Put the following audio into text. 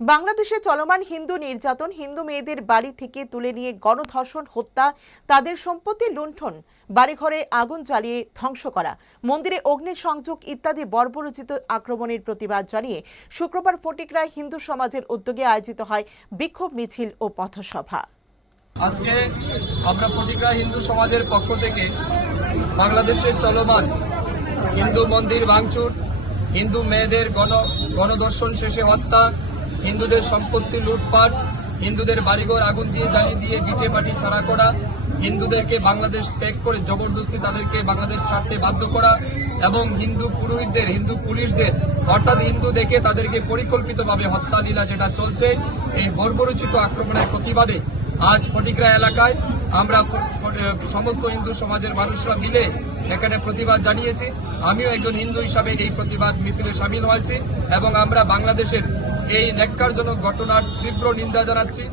বাংলাদেশে চলমান হিন্দু নির্যাতন হিন্দু মেয়েদের বাড়ি থেকে তুলে নিয়ে গণধর্ষণ, হত্যা, তাদের সম্পত্তি লুণ্ঠন, বাড়িঘরে আগুন জ্বালিয়ে ধ্বংস করা, মন্দিরে অগ্নি সংযোগ ইত্যাদি বর্বরচিত আক্রমণের প্রতিবাদ জানিয়ে শুক্রবার ফটিকরায় হিন্দু সমাজের উদ্যোগে আয়োজিত হয় বিক্ষোভ মিছিল ও পথসভা। আজকে আমরা ফটিকরা হিন্দু সমাজের পক্ষ থেকে বাংলাদেশের চলমান হিন্দু মন্দির ভাঙচুর, হিন্দু মেয়েদের গণ গণদর্শন শেষে হত্যা হিন্দুদের সম্পত্তি লুটপাট, হিন্দুদের বাড়িঘর আগুন দিয়ে জ্বালিয়ে দিয়ে ভিটে পাটি ছাড়া করা, হিন্দুদেরকে বাংলাদেশ ত্যাগ করে জবরদস্তি তাদেরকে বাংলাদেশ ছাড়তে বাধ্য করা এবং হিন্দু পুরোহিতদের, হিন্দু পুলিশদের, অর্থাৎ হিন্দু দেখে তাদেরকে পরিকল্পিতভাবে হত্যা লীলা যেটা চলছে, এই বর্বরচিত আক্রমণের প্রতিবাদে আজ ফটিকরা এলাকায় আমরা সমস্ত হিন্দু সমাজের মানুষরা মিলে এখানে প্রতিবাদ জানিয়েছি। আমিও একজন হিন্দু হিসাবে এই প্রতিবাদ মিছিলে সামিল হয়েছি এবং আমরা বাংলাদেশের এই ন্যাক্কারজনক ঘটনার তীব্র নিন্দা জানাচ্ছি।